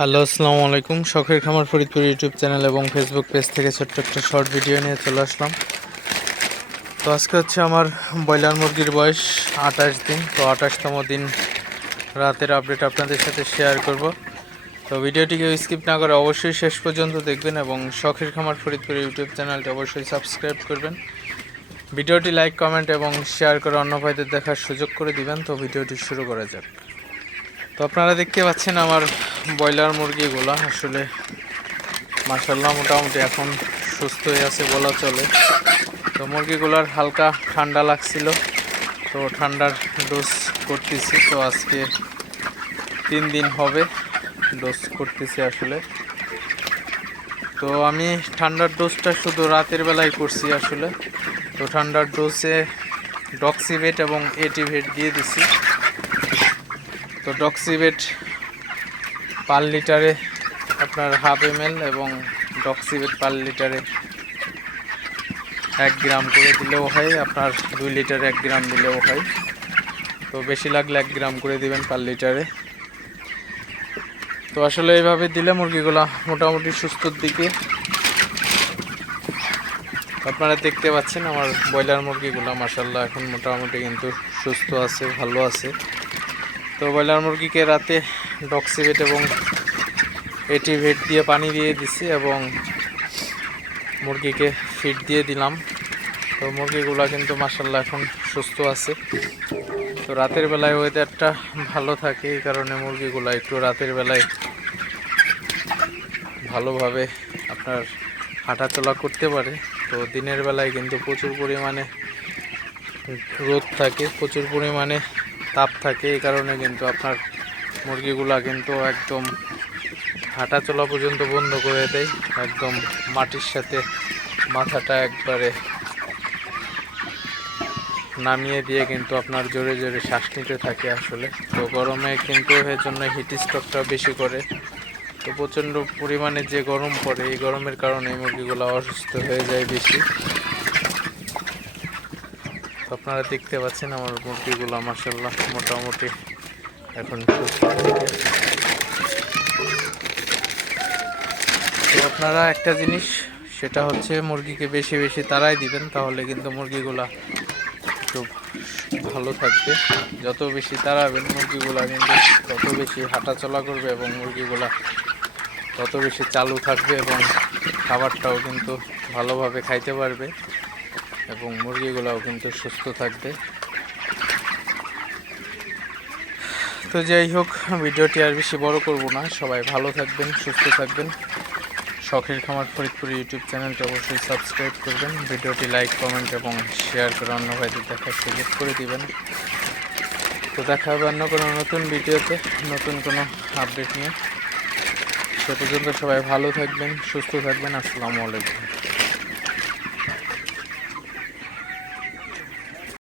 Hello, আসসালামু আলাইকুম। শখের খামার ফরিদপুর ইউটিউব চ্যানেল এবং ফেসবুক পেজ থেকে ছোট্ট একটা শর্ট ভিডিও নিয়ে চলে আসলাম। তো আজকে হচ্ছে আমার ব্রয়লার মুরগির বয়স আঠাশ দিন। তো আঠাশতম দিন রাতের আপডেট আপনাদের সাথে শেয়ার করব। তো ভিডিওটিকে স্কিপ না করে অবশ্যই শেষ পর্যন্ত দেখবেন এবং শখের খামার ফরিদপুর ইউটিউব চ্যানেলটি অবশ্যই সাবস্ক্রাইব করবেন। ভিডিওটি লাইক কমেন্ট এবং শেয়ার করে অন্য ভাইদের দেখার সুযোগ করে দিবেন। তো ভিডিওটি শুরু করা যাক। তো আপনারা দেখতে পাচ্ছেন আমার ব্রয়লার মুরগিগুলো আসলে মার্শাল্লাহ মোটামুটি এখন সুস্থ হয়ে আছে বলা চলে। তো মুরগিগুলার হালকা ঠান্ডা লাগছিল, তো ঠান্ডার ডোজ করতেছি। তো আজকে তিন দিন হবে ডোজ করতেছি আসলে। তো আমি ঠান্ডার ডোজটা শুধু রাতের বেলায় করছি আসলে। তো ঠান্ডার ডোজে ডক্সিভেট এবং এটিভেট দিয়ে দিছি। তো ডক্সিভেট পার লিটারে আপনার হাফ এম এবং ডক্সিভেট পার লিটারে এক গ্রাম করে দিলেও হয়, আপনার দুই লিটারে এক গ্রাম দিলেও হয়। তো বেশি লাগলে এক গ্রাম করে দিবেন পার লিটারে। তো আসলে এইভাবে দিলে মুরগিগুলো মোটামুটি সুস্থর দিকে। আপনারা দেখতে পাচ্ছেন আমার ব্রয়লার মুরগিগুলো মাসাল্লাহ এখন মোটামুটি কিন্তু সুস্থ আছে, ভালো আছে। তো ব্রয়লার মুরগিকে রাতে ডক্সিভেট এবং এটি ভেট দিয়ে পানি দিয়ে দিছি এবং মুরগিকে ফিড দিয়ে দিলাম। তো মুরগিগুলো কিন্তু মাসাল্লাহ এখন সুস্থ আছে। তো রাতের বেলায় ওয়েদারটা ভালো থাকে, এই কারণে মুরগিগুলো একটু রাতের বেলায় ভালোভাবে আপনার হাঁটাচলা করতে পারে। তো দিনের বেলায় কিন্তু প্রচুর পরিমাণে রোদ থাকে, প্রচুর পরিমাণে তাপ থাকে এই কারণে কিন্তু আপনার মুরগিগুলা কিন্তু একদম হাঁটা চলা পর্যন্ত বন্ধ করে দেয়। একদম মাটির সাথে মাথাটা একবারে নামিয়ে দিয়ে কিন্তু আপনার জোরে জোরে শ্বাস নিতে থাকে আসলে। তো গরমে কিন্তু এর জন্য হিট স্ট্রোকটা বেশি করে। তো প্রচণ্ড পরিমাণে যে গরম পড়ে, এই গরমের কারণে মুরগিগুলো অসুস্থ হয়ে যায় বেশি। তো আপনারা দেখতে পাচ্ছেন আমার মুরগিগুলো মাসাল্লাহ মোটামুটি এখন তো আপনারা একটা জিনিস, সেটা হচ্ছে মুরগিকে বেশি বেশি তারাই দিবেন, তাহলে কিন্তু মুরগিগুলা একটু ভালো থাকবে। যত বেশি তাড়াবেন, মুরগিগুলা কিন্তু তত বেশি হাঁটাচলা করবে এবং মুরগিগুলা তত বেশি চালু থাকবে এবং খাবারটাও কিন্তু ভালোভাবে খাইতে পারবে। এবং মুরগিগুলাও কিন্তু সুস্থ থাকবে। তো যাই হোক, ভিডিওটি আর বেশি বড় করব না। সবাই ভালো থাকবেন, সুস্থ থাকবেন। শখের খামার ফরিদপুর ইউটিউব চ্যানেলটি অবশ্যই সাবস্ক্রাইব করবেন। ভিডিওটি লাইক, কমেন্ট এবং শেয়ার করে অন্য ভাইদের দেখার সুযোগ করে দিবেন। তো দেখা হবে অন্য কোনো নতুন ভিডিওতে, নতুন কোনো আপডেট নিয়ে। সে পর্যন্ত সবাই ভালো থাকবেন, সুস্থ থাকবেন। আসসালামু আলাইকুম।